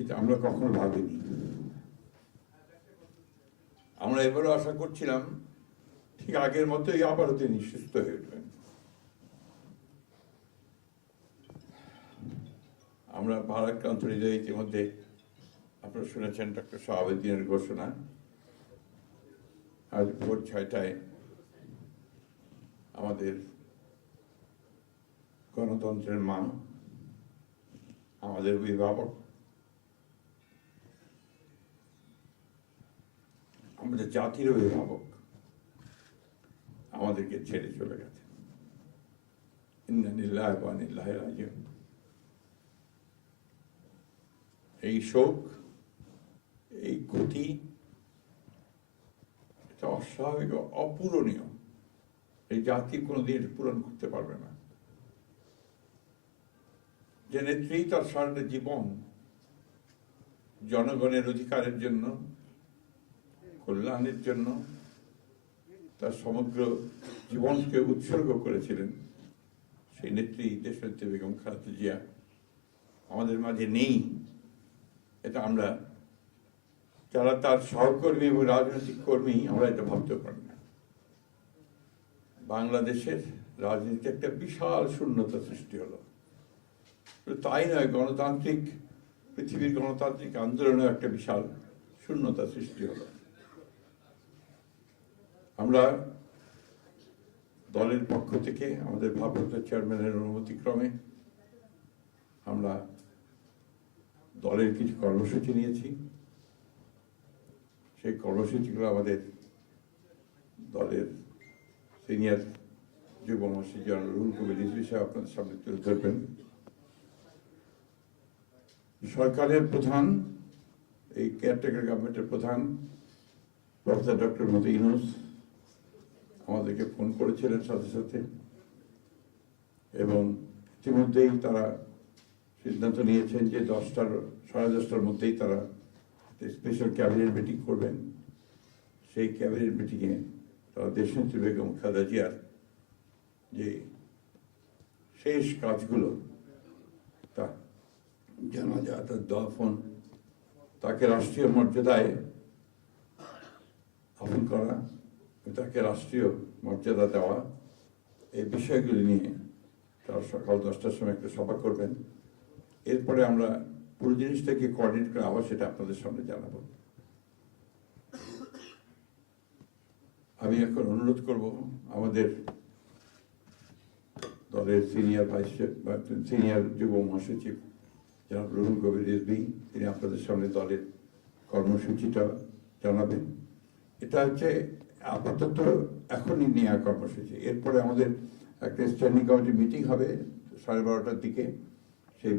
এটা আমরা কখনো ভাবিনি। আমরা এবারও আশা করছিলাম ঠিক আগের মতোই আবারও তিনি সুস্থ হয়ে উঠবেন। আমরা ভারাক্রান্ত হৃদয়ে ইতিমধ্যে আপনারা শুনেছেন ডক্টর শাহাবুদ্দিনের ঘোষণা। আজ ভোর 6টায় আমাদের গণতন্ত্রের মা, আমাদের অভিভাবক, আমাদের জাতির অভিভাবক আমাদেরকে ছেড়ে চলে গেছে। ইন্না লিল্লাহি ওয়া ইন্না ইলাইহি রাজিউন। এই শোক, এই ক্ষতি, এটা অস্বাভাবিক, অপূরণীয়। এই জাতি কোনোদিন পূরণ করতে পারবে না। যে নেত্রী তার সারাটা জীবন জনগণের অধিকারের জন্য, কল্যাণের জন্য তার সমগ্র জীবনকে উৎসর্গ করেছিলেন, সেই নেত্রী দেশনেত্রী বেগম খালেদা জিয়া আমাদের মাঝে নেই। এটা আমরা যারা তার সহকর্মী এবং রাজনৈতিক কর্মী, আমরা এটা ভাবতেও পারি না। বাংলাদেশের রাজনীতিতে একটা বিশাল শূন্যতা সৃষ্টি হলো। তাই নয়, গণতান্ত্রিক পৃথিবীর গণতান্ত্রিক আন্দোলনেও একটা বিশাল শূন্যতা সৃষ্টি হলো। আমরা দলের পক্ষ থেকে আমাদের ভারপ্রাপ্ত চেয়ারম্যানের অনুমতিক্রমে আমরা দলের কিছু কর্মসূচি নিয়েছি। সেই কর্মসূচিগুলো আমাদের দলের সিনিয়র যুব মহাসচিব জনাব রুহুল কবির রিজভী সাহেব আপনাদের সামনে তুলে ধরবেন। সরকারের প্রধান, এই কেয়ারটেকার গভর্নমেন্টের প্রধান প্রফেসর ডক্টর মোহাম্মদ ইউনূস আমাদেরকে ফোন করেছিলেন সাথে সাথে, এবং ইতিমধ্যেই তারা সিদ্ধান্ত নিয়েছেন যে 10টার মধ্যেই তারা স্পেশাল ক্যাবিনেট মিটিং করবেন। সেই ক্যাবিনেট মিটিংয়ে তারা দেশনেত্রী বেগম খালেদা জিয়ার যে শেষ কাজগুলো, তা জানাজা, তার দাফন, তাকে রাষ্ট্রীয় মর্যাদায় দাফন করা, তাকে রাষ্ট্রীয় মর্যাদা দেওয়া, এই বিষয়গুলি নিয়ে তারা সকাল 10টার সময় একটা সভা করবেন। এরপরে আমরা পুরো জিনিসটাকে কোঅর্ডিনেট করে আবার সেটা আপনাদের সামনে জানাবো। আমি এখন অনুরোধ করব আমাদের দলের সিনিয়র যুব মহাসচিব জনাব রুহুল কবির রিজভী, তিনি আপনাদের সামনে দলের কর্মসূচিটা জানাবেন। এটা হচ্ছে আপাতত এখনই নেওয়া কর্মসূচি। এরপরে আমাদের একটা স্ট্যান্ডিং কমিটি মিটিং হবে 12:30টার দিকে। সেই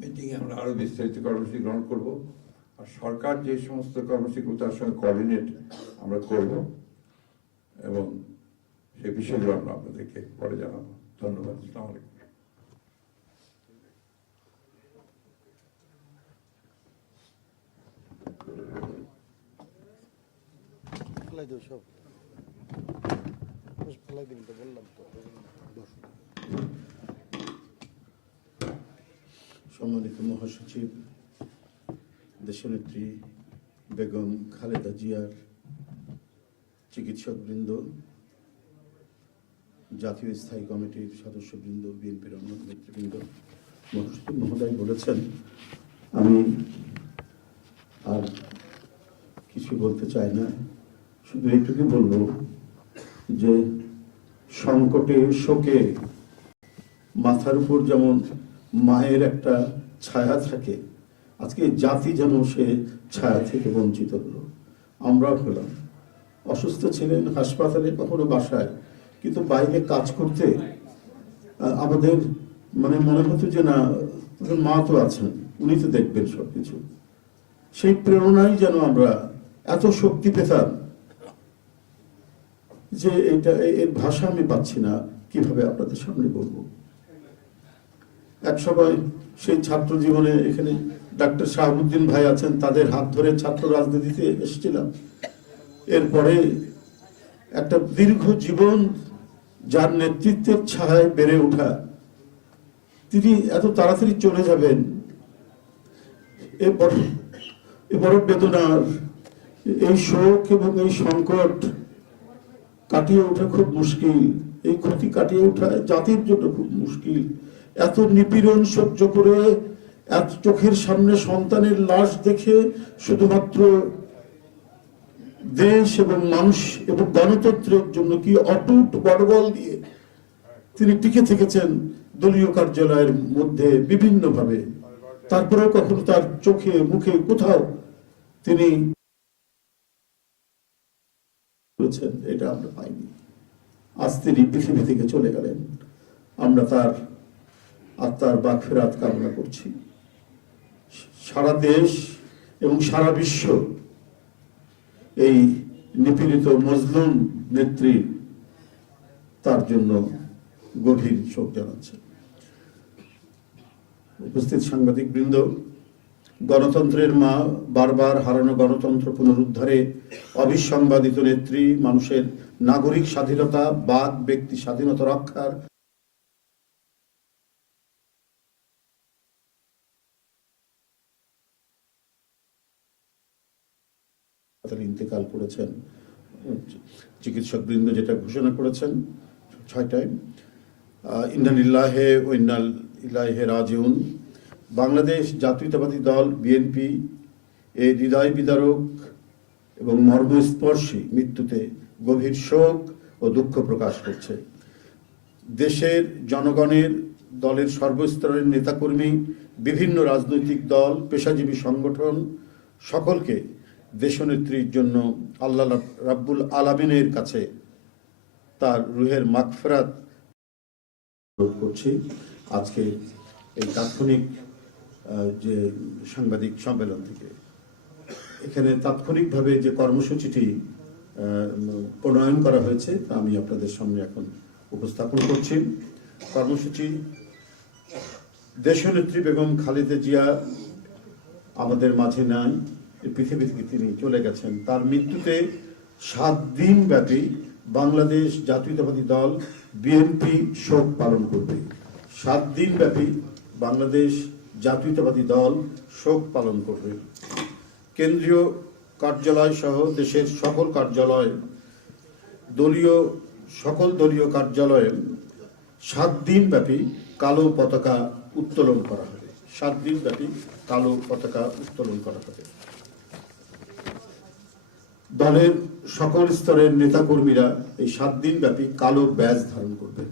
মিটিংয়ে আমরা আরও বিস্তারিত কর্মসূচি গ্রহণ করব। আর সরকার যে সমস্ত কর্মসূচিগুলো তার সঙ্গে কোঅর্ডিনেট আমরা করব, এবং সেই বিষয়গুলো আমরা আপনাদেরকে পরে জানাবো। ধন্যবাদ। আসসালামু আলাইকুম। সম্মানিত মহাসচিব, দেশনেত্রী বেগম খালেদা জিয়ার চিকিৎসকবৃন্দ, জাতীয় স্থায়ী কমিটির সদস্যবৃন্দ, বিএনপির অন্য নেতৃবৃন্দ, মহাসচিব মহোদয় বলেছেন, আমি আর কিছু বলতে চাই না। শুধু এইটুকু বলবো যে সংকটে, শোকে মাথার উপর যেমন মায়ের একটা ছায়া থাকে, আজকে জাতি যেন সে ছায়া থেকে বঞ্চিত হলো। আমরাও হলাম। অসুস্থ ছিলেন হাসপাতালে, কখনো বাসায়, কিন্তু বাইরে কাজ করতে আমাদের মনে হতো যে না, মা তো আছেন, উনি তো দেখবেন সবকিছু। সেই প্রেরণাই যেন আমরা এত শক্তি পেতাম যে এর ভাষা আমি পাচ্ছি না কিভাবে আপনাদের সামনে বলবো। এক সময় সেই ছাত্র জীবনে এখানে ডাক্তার শাহাবুদ্দিন ভাই আছেন, তাদের হাত ধরে ছাত্র রাজনীতিতে এসেছিলাম। এরপরে একটা দীর্ঘ জীবন যার নেতৃত্বের ছায়ায় বেড়ে ওঠা, তিনি এত তাড়াতাড়ি চলে যাবেন, এ বড় বেদনার, এই শোক এবং এই সংকট কাটিয়ে ওঠা খুব মুশকিল, এই ক্ষতি কাটিয়ে ওঠা জাতির জন্য খুব মুশকিল। এত নিপীড়ন সহ্য করে, এত চোখের সামনে সন্তানের লাশ দেখে শুধুমাত্র দেশ এবং মানুষ এবং গণতন্ত্রের জন্য কি অটুট বড়বল দিয়ে তিনি টিকে থেকেছেন দলীয় কার্যালয়ের মধ্যে বিভিন্নভাবে। তারপরেও কখনো তার চোখে মুখে কোথাও তিনি এটা আমরা পাইনি। আজ তিনি পৃথিবী থেকে চলে গেলেন, আমরা তার আত্মার মাগফিরাত কামনা করছি। সারা দেশ এবং সারা বিশ্ব এই নিপীড়িত মজলুম নেত্রী তার জন্য গভীর শোক জানাচ্ছে। উপস্থিত সাংবাদিক বৃন্দ, গণতন্ত্রের মা, বারবার হারানো গণতন্ত্র পুনরুদ্ধারে অবিসংবাদিত নেত্রী, মানুষের নাগরিক স্বাধীনতা, বাক ব্যক্তি স্বাধীনতা রক্ষার ইন্তেকাল করেছেন। চিকিৎসক বৃন্দ যেটা ঘোষণা করেছেন 6টায়, ইন্না লিল্লাহি ওয়া ইন্না ইলাইহি রাজিউন। বাংলাদেশ জাতীয়তাবাদী দল বিএনপি এই হৃদয় বিদারক এবং মর্মস্পর্শী মৃত্যুতে গভীর শোক ও দুঃখ প্রকাশ করছে। দেশের জনগণের, দলের সর্বস্তরের নেতাকর্মী, বিভিন্ন রাজনৈতিক দল, পেশাজীবী সংগঠন সকলকে দেশনেত্রীর জন্য আল্লাহ রাব্বুল আলামিনের কাছে তার রুহের মাগফিরাত করছি। আজকে এই তাৎক্ষণিক যে সাংবাদিক সম্মেলন থেকে এখানে তাৎক্ষণিকভাবে যে কর্মসূচিটি প্রণয়ন করা হয়েছে তা আমি আপনাদের সামনে এখন উপস্থাপন করছি। কর্মসূচি: দেশনেত্রী বেগম খালেদা জিয়া আমাদের মাঝে নাই, পৃথিবী থেকে তিনি চলে গেছেন। তার মৃত্যুতে 7 দিন ব্যাপী বাংলাদেশ জাতীয়তাবাদী দল বিএনপি শোক পালন করবে। 7 দিন ব্যাপী বাংলাদেশ জাতীয়তাবাদী দল শোক পালন করবে। কেন্দ্রীয় কার্যালয় সহ দেশের সকল কার্যালয়, সকল দলীয় কার্যালয়ে 7 দিন ব্যাপী কালো পতাকা উত্তোলন করা হবে। 7 দিন ব্যাপী কালো পতাকা উত্তোলন করা হবে। দলের সকল স্তরের নেতাকর্মীরা এই 7 দিন ব্যাপী কালো ব্যাজ ধারণ করবেন।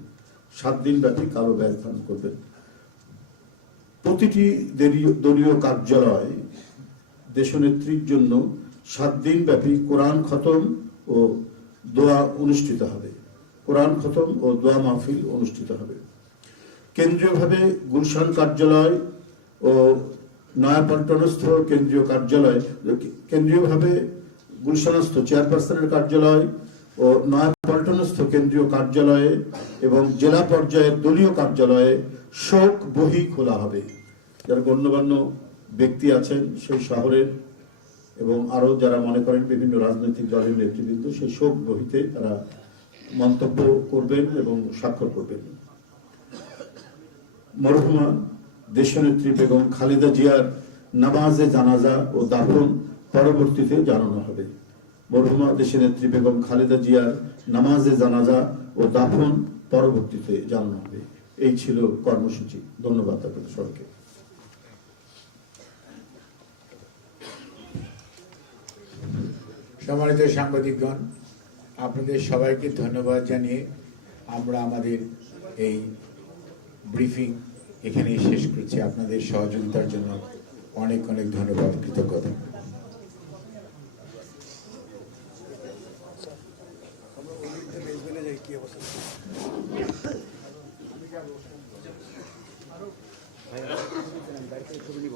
7 দিন ব্যাপী কালো ব্যাজ ধারণ করবেন। প্রতিটি দলীয় কার্যালয় দেশনেত্রীর জন্য 7 দিন ব্যাপী কোরআন খতম ও দোয়া অনুষ্ঠিত হবে। কোরআন খতম ও দোয়া মাহফিল অনুষ্ঠিত হবে। কেন্দ্রীয়ভাবে গুলশান কার্যালয় ও নয়াপল্টনস্থ কেন্দ্রীয় কার্যালয়, কেন্দ্রীয়ভাবে গুলশানস্থ চেয়ারপারসনের কার্যালয় ও নয়াপল্টনস্থ কেন্দ্রীয় কার্যালয়ে এবং জেলা পর্যায়ের দলীয় কার্যালয়ে শোক বহি খোলা হবে। যারা গণ্যমান্য ব্যক্তি আছেন সেই শহরের এবং আরো যারা মনে করেন বিভিন্ন রাজনৈতিক দলের নেতৃবৃন্দ, সেই শোক বহিতে তারা মন্তব্য করবেন এবং স্বাক্ষর করবেন। মরহুমা দেশনেত্রী বেগম খালেদা জিয়ার নামাজে জানাজা ও দাফন পরবর্তীতে জানানো হবে। মরহুমা দেশনেত্রী বেগম খালেদা জিয়ার নামাজে জানাজা ও দাফন পরবর্তীতে জানানো হবে। এই ছিল কর্মসূচি। ধন্যবাদ আপনাদের সবাইকে। সম্মানিত সাংবাদিকগণ, আপনাদের সবাইকে ধন্যবাদ জানিয়ে আমরা আমাদের এই ব্রিফিং এখানে শেষ করছি। আপনাদের সহযোগিতার জন্য অনেক অনেক ধন্যবাদ, কৃতজ্ঞতা। ছবি নিব।